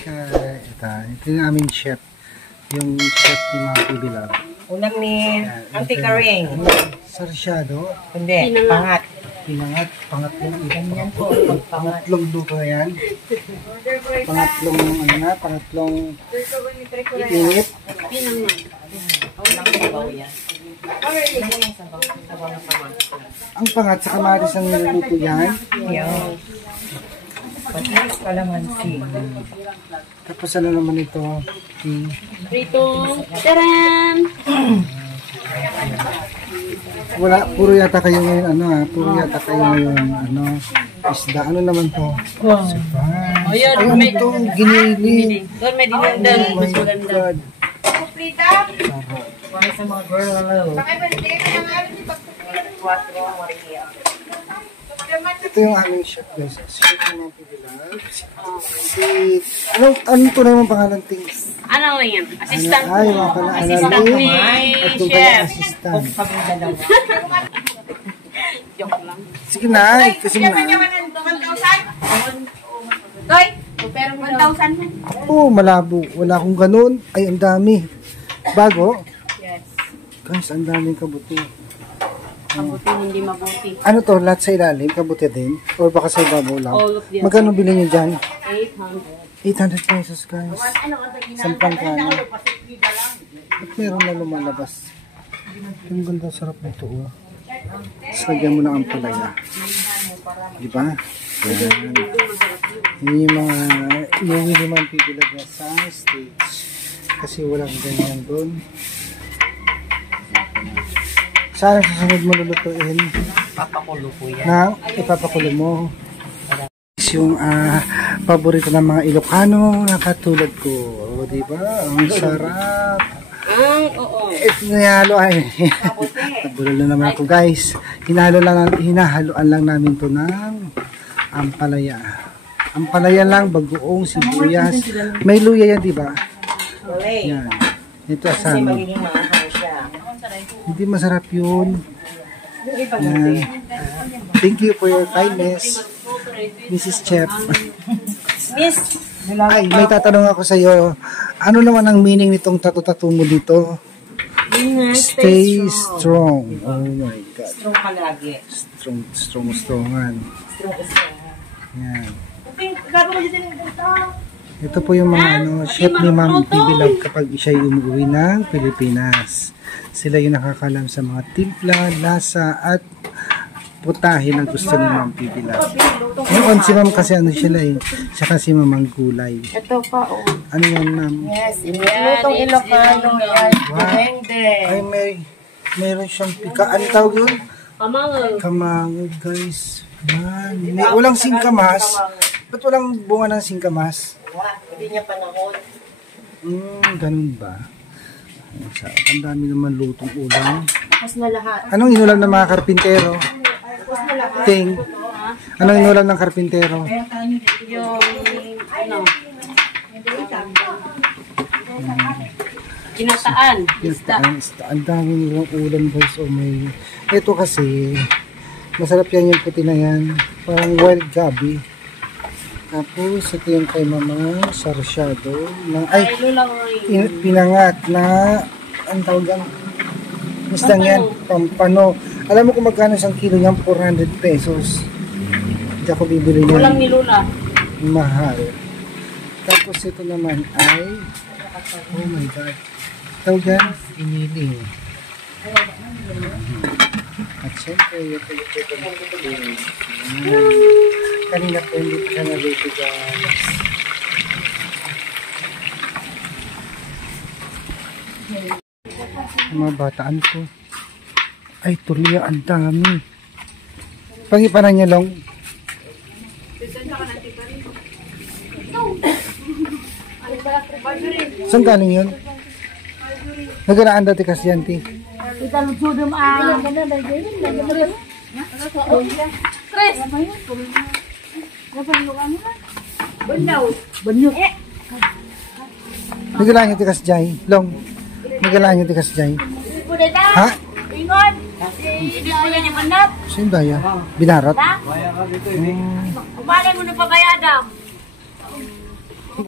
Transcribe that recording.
Ito yung aming chef. Yung chef ni Ma'am Pibilab. Ulam ni Auntie Karing. Sarsyado. Hindi, pangat. Pangatlong ilan yan po. Pangatlong luto na yan. Pangatlong init. Ang pangat sa kamatis ang niluluto yan. Patilis kalamansi. Tapos ano naman ito? Pritong taran! Wala, puro yata kayo ngayon, isda. Ano naman to? Ayun ito, ginili. Doon may dinandang, mas maganda. Para sa mga girl. Ito yung aming chef guys. Chef ni Ma'am Pibilab. Anong tunay mong pangalan, Tings? Ano yan? Assistant Ay, mga pala. Assistant ni At doon Chef. pala assistant. Joke lang. Sige na, kasi na. Toy, pero 1,000 mo. Oo, malabo. Wala akong ganun. Ay, ang dami. Bago? Yes. Guys, ang daming kabuti. Kabuti, hindi mabuti. Ano to? Lahat sa ilalim? Kabuti din? Or baka sa ibabaw lang? All of them. Magkano bilhin nyo dyan? 800. 800 pesos guys. Sampang kano. At meron na lumalabas. Ang ganda, sarap nito. Oh. Tapos lagyan mo na ang palaya. Diba? Yan. Yan yung mga iuwi ni Ma'am Pibilab na sa stage. Kasi walang ganyan doon. Saan susunod mo lulutuin? Papakulo po yan. Na ipapakulo mo. Yung paborito ng mga Ilocano na katulad ko. O, diba? Ang sarap. Oo. Ito nahalo ay. Nabulol na naman ako guys. Hinahaluan lang namin to ng ampalaya. Ampalaya lang, bagoong, sibuyas. May luya yan, diba? Yan. Ito asano. Hindi masarap yun. Yan. Thank you for your kindness, Mrs. Chef. Ay, may tatanong ako sa iyo. Ano naman ang meaning nitong tattoo mo dito? Stay strong. Oh my God. Strong ka lagi. Strongan. Yan. Ito po yung mga chef ni Ma'am Pibilab kapag siya'y umuwi ng Pilipinas. Sila yung nakakalam sa mga timpla, lasa at putahe na gusto ni Ma'am Pibilab. Ngayon si Ma'am kasi ano sila siya kasi mamang gulay. Ito pa, oh. Ano yan, Ma'am? Yes, lutong Ilocano. Yan, depende. Ay, meron siyang pika. Ano tawag yun? Kamangol. Kamangol, guys. Yan. Walang singkamas. Ba't walang bunga ng singkamas? Hindi niya panahon. Ganun ba? Ang dami naman lutong ulam. Tapos na lahat. Anong inulam ng mga karpintero? Ting. Anong inulam ng karpintero? Yung, ano, kinataan. Isda. Ang dami nilang ulam guys. Ito kasi, masarap yan yung puti na yan. Parang wild gabi. Tapos, ito yung kay Mama Sarsyado. Pinangat na, ang tawag yan? Isdang yan, pampano. Alam mo kung magkano isang kilo niyan? 400 pesos. Hindi ako bibili niyan. Walang nilula. Mahal. Tapos ito naman ay, oh my God. Tawag yan? Iniling. At syempre, ito kanina po hindi pa na ready guys. Mga bataan ko. Ay, tuloy ang dami. Pangipanan niya lang. Saan galing yun? Nagaraan dati kasi yan, ti. Chris! Banyo. Nagalaan niyo ti kasi Jai. Long. Nagalaan niyo ti kasi Jai. Ha? Ingon! Hindi ko yan yung manap. Sino daya? Binarat? Umalay mo na pabayada.